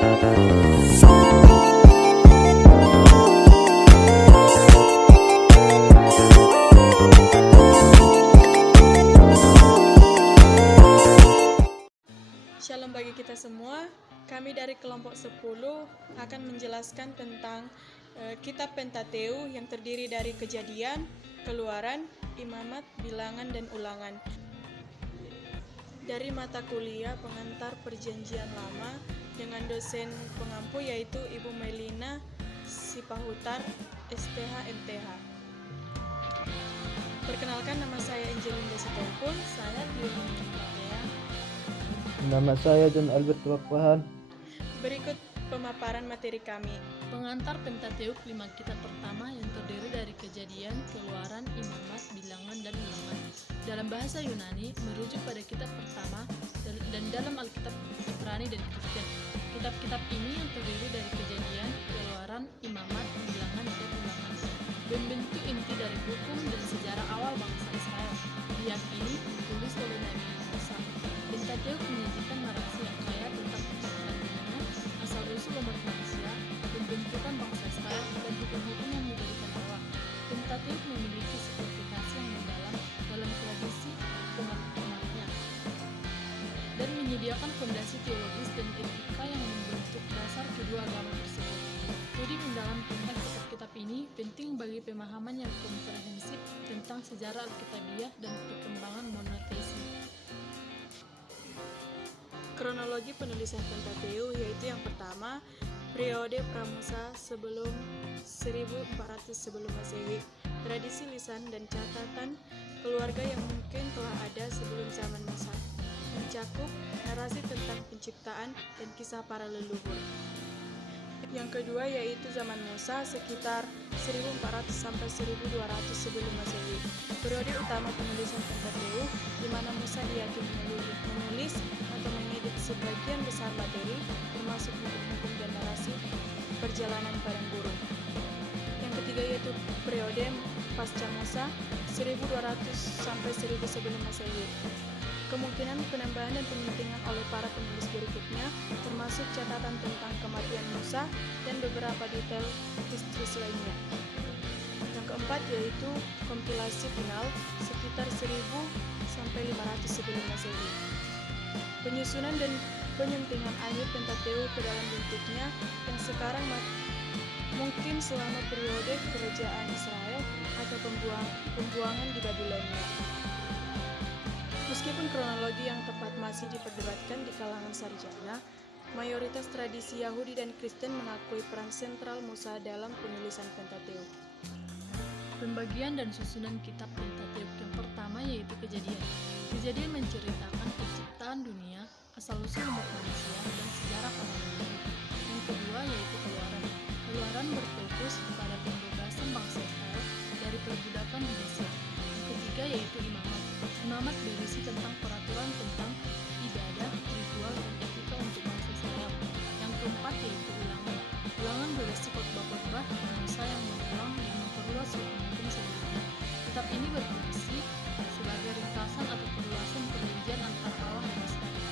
Shalom bagi kita semua. Kami dari kelompok 10 akan menjelaskan tentang kitab Pentateuch yang terdiri dari Kejadian, Keluaran, Imamat, Bilangan, dan Ulangan. Dari mata kuliah pengantar Perjanjian Lama dengan dosen pengampu yaitu Ibu Melina Sipahutar, STH MTH. Perkenalkan, nama saya Angelina Sitompul, saya Dion. Nama saya John Albert Wakwahan. Berikut pemaparan materi kami. Pengantar Pentateuch 5 kitab pertama yang terdiri dari Kejadian, Keluaran, Imamat, Bilangan, dan Ulangan. Dalam bahasa Yunani merujuk pada kitab pertama dan dalam Alkitab Ibrani dan Kristen. Kitab-kitab ini yang terdiri dari Kejadian, Keluaran, Imamat, Bilangan, dan Ulangan membentuk inti dari hukum dan sejarah awal bangsa Israel. Diyakini ditulis oleh Nabi Musa. Pentateuch menyajikan narasi yang kaya tentang penciptaan dunia, asal-usul umat manusia, pembentukan bangsa Israel, dan hukum-hukum yang diberikan Allah. Pentateuch memiliki signifikasi yang mendalam dalam tradisi umat-umatnya dan menyediakan fondasi teologis dan etika yang membentuk dasar kedua agama tersebut. Studi mendalam tentang kitab-kitab ini penting bagi pemahaman yang komprehensif tentang sejarah Alkitabiah dan perkembangan monoteisme. Kronologi penulisan Pentateuch yaitu yang pertama, periode Pramusa sebelum 1400 sebelum Masehi. Tradisi lisan dan catatan keluarga yang mungkin telah ada sebelum zaman Musa. Mencakup narasi tentang penciptaan dan kisah para leluhur. Yang kedua yaitu zaman Musa sekitar 1400 sampai 1200 sebelum Masehi. Periode utama penulisan Pentateuch di mana Musa diyakini menulis atau mengedit sebagian besar materi termasuk hukum dan narasi perjalanan padang gurun. Yang ketiga yaitu periode pasca Musa 1200 sampai 1000 sebelum Masehi. Kemungkinan penambahan dan penyuntingan oleh para penulis berikutnya termasuk catatan tentang kematian Musa dan beberapa detail historis lainnya. Yang keempat yaitu kompilasi final sekitar 1000 sampai 500 sebelum Masehi. Penyusunan dan penyuntingan akhir Pentateuch ke dalam bentuknya yang sekarang mungkin selama periode kerajaan Israel atau pembuangan di Babilonia. Meskipun kronologi yang tepat masih diperdebatkan di kalangan sarjana, mayoritas tradisi Yahudi dan Kristen mengakui peran sentral Musa dalam penulisan Pentateuch. Pembagian dan susunan kitab Pentateuch yang pertama yaitu Kejadian. Kejadian menceritakan penciptaan dunia, asal-usul umat manusia, dan sejarah para leluhur. Yang kedua yaitu Keluaran. Keluaran berfokus pada pembebasan bangsa Israel dari perbudakan di Mesir. Yang ketiga yaitu Imamat. Imamat berisi tentang peraturan tentang ibadah, ritual, dan etika untuk bangsa Israel. Yang keempat yaitu Ulangan. Ulangan berisi khotbah-khotbah Musa yang mengulang dan memperluas hukum sebelumnya. Kitab ini berfungsi sebagai ringkasan atau perluasan perjanjian antara Allah dan Israel.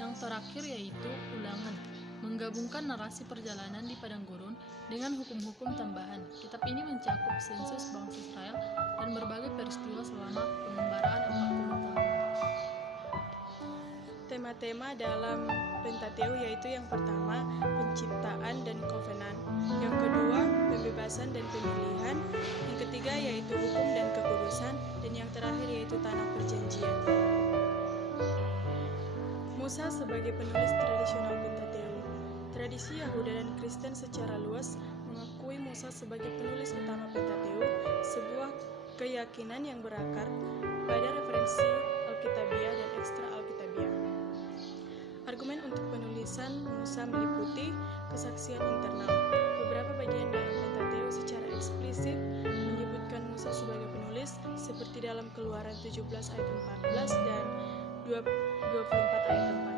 Yang terakhir yaitu Ulangan, menggabungkan narasi perjalanan di padang gurun dengan hukum-hukum tambahan. Kitab ini mencakup sensus bangsa Israel dan berbagai peristiwa selama pengembaraan 40 tahun. Tema-tema dalam Pentateuch yaitu yang pertama, penciptaan dan kovenan. Yang kedua, pembebasan dan pemilihan. Yang ketiga yaitu hukum dan kekudusan. Dan yang terakhir yaitu tanah perjanjian. Musa sebagai penulis tradisional Pentateuch. Tradisi Yahudi dan Kristen secara luas mengakui Musa sebagai penulis utama Pentateuch, sebuah keyakinan yang berakar pada referensi Alkitabiah dan ekstra Alkitabiah. Argumen untuk penulisan Musa meliputi kesaksian internal. Beberapa bagian dalam Pentateuch secara eksplisit menyebutkan Musa sebagai penulis seperti dalam Keluaran 17 ayat 14 dan 24 ayat 4.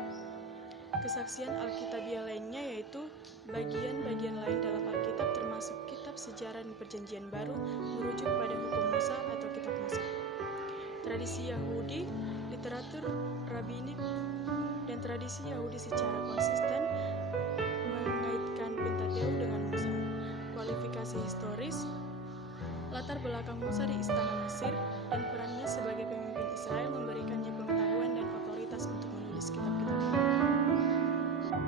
Kesaksian Alkitabiah lainnya yaitu bagian-bagian lain dalam Alkitab termasuk kitab sejarah dan perjanjian baru merujuk pada hukum Musa atau kitab Musa. Tradisi Yahudi, literatur rabbinik, dan tradisi Tradisi Yahudi secara konsisten mengaitkan Pentateuk dengan Musa. Kualifikasi historis, latar belakang Musa di istana Mesir, dan perannya sebagai pemimpin Israel memberikannya pengetahuan dan otoritas untuk menulis kitab-kitab ini.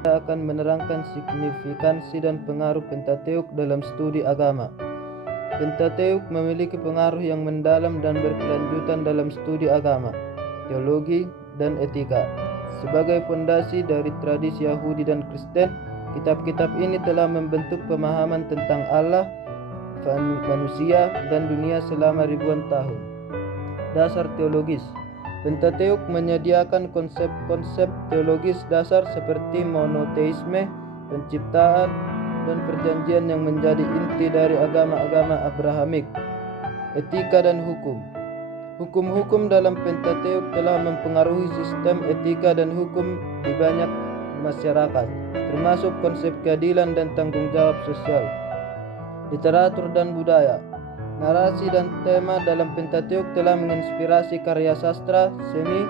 Kita akan menerangkan signifikansi dan pengaruh Pentateuk dalam studi agama. Pentateuk memiliki pengaruh yang mendalam dan berkelanjutan dalam studi agama, teologi, dan etika. Sebagai fondasi dari tradisi Yahudi dan Kristen, kitab-kitab ini telah membentuk pemahaman tentang Allah, manusia, dan dunia selama ribuan tahun. Dasar teologis. Pentateuk menyediakan konsep-konsep teologis dasar seperti monoteisme, penciptaan, dan perjanjian yang menjadi inti dari agama-agama Abrahamik. Etika dan hukum. Hukum-hukum dalam Pentateuk telah mempengaruhi sistem etika dan hukum di banyak masyarakat, termasuk konsep keadilan dan tanggung jawab sosial. Literatur dan budaya. Narasi dan tema dalam Pentateuk telah menginspirasi karya sastra, seni,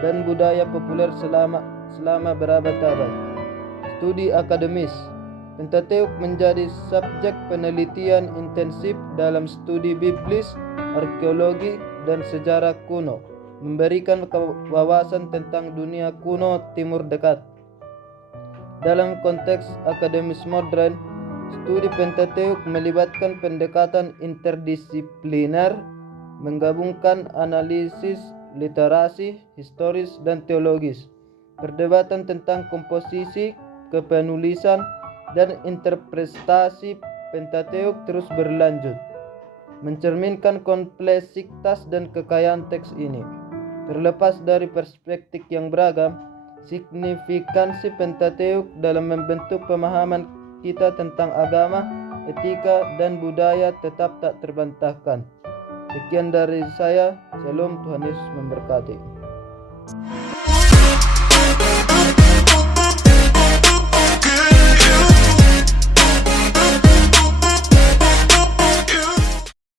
dan budaya populer selama berabad-abad. Studi akademis. Pentateuk menjadi subjek penelitian intensif dalam studi biblis, arkeologi, dan sejarah kuno, memberikan wawasan tentang dunia kuno Timur Dekat. Dalam konteks akademis modern, studi Pentateuk melibatkan pendekatan interdisipliner, menggabungkan analisis literasi, historis, dan teologis. Perdebatan tentang komposisi, kepenulisan, dan interpretasi Pentateuk terus berlanjut, mencerminkan kompleksitas dan kekayaan teks ini. Terlepas dari perspektif yang beragam, signifikansi Pentateuk dalam membentuk pemahaman kita tentang agama, etika, dan budaya tetap tak terbantahkan. Sekian dari saya. Shalom, Tuhan Yesus memberkati.